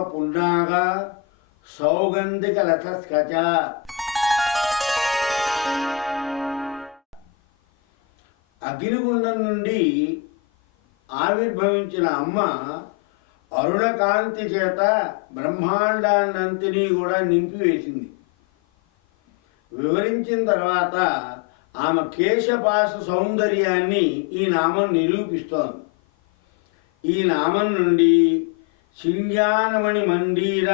పున్నాగ సౌగంధిక లతస్కచ. అగ్నిగుండం నుండి ఆవిర్భవించిన అమ్మ అరుణకాంతి చేత బ్రహ్మాండాన్నంతినీ కూడా నింపివేసింది. వివరించిన తర్వాత ఆమె కేశపాస సౌందర్యాన్ని ఈ నామం నిరూపిస్తోంది. ఈ నామం నుండి సింజానమణి మండీర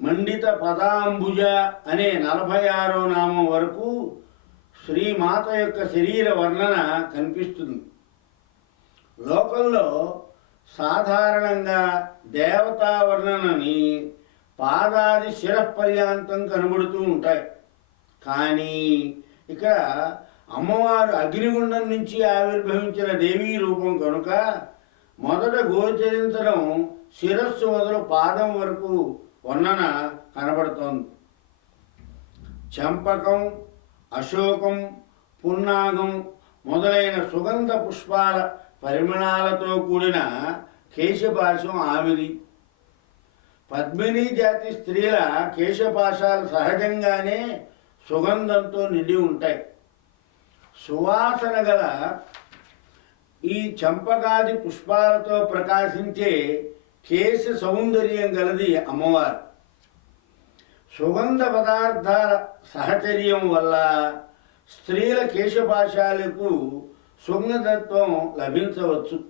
మండిత పదాంబుజ అనే నలభై ఆరో నామం వరకు శ్రీమాత యొక్క శరీర వర్ణన కనిపిస్తుంది. లోకంలో సాధారణంగా దేవతా వర్ణనని పాదాది శిరపర్యాంతం కనబడుతూ ఉంటాయి. కానీ ఇక్కడ అమ్మవారు అగ్నిగుండం నుంచి ఆవిర్భవించిన దేవీ రూపం కనుక మొదట గోచరించడం శిరస్సు మొదలు పాదం వరకు వర్ణన కనబడుతోంది. చంపకం అశోకం పున్నాగం మొదలైన సుగంధ పుష్పాల పరిమళాలతో కూడిన కేశపాశం ఆమెది పద్మిని జాతి స్త్రీల కేశపాశాలు సహజంగానే సుగంధంతో నిండి ఉంటాయి. సువాసన గల ఈ చంపకాది పుష్పాలతో ప్రకాశించే కేశ సౌందర్యం గలది అమ్మవారు. సుగంధ పదార్థాల సహచర్యం వల్ల స్త్రీల కేశపాశాలకు సుగంధత్వం లభించవచ్చు.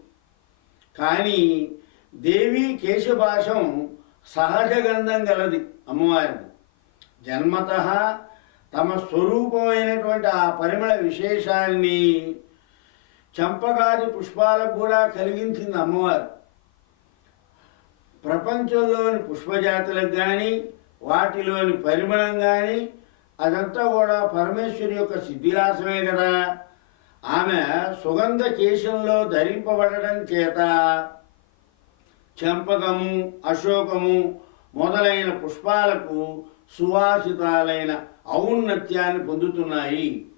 కానీ దేవి కేశపాశం సహజ గంధం గలది అమ్మవారిది. జన్మత తమ స్వరూపమైనటువంటి ఆ పరిమళ విశేషాన్ని చంపగాది పుష్పాలకు కూడా కలిగించింది అమ్మవారు. ప్రపంచంలోని పుష్పజాతులకు కానీ వాటిలోని పరిమళం కానీ అదంతా కూడా పరమేశ్వరి యొక్క సిద్ధిరాసమే కదా. ఆమె సుగంధ కేశంలో ధరింపబడడం చేత చంపకము అశోకము మొదలైన పుష్పాలకు సువాసితాలైన ఔన్నత్యాన్ని పొందుతున్నాయి.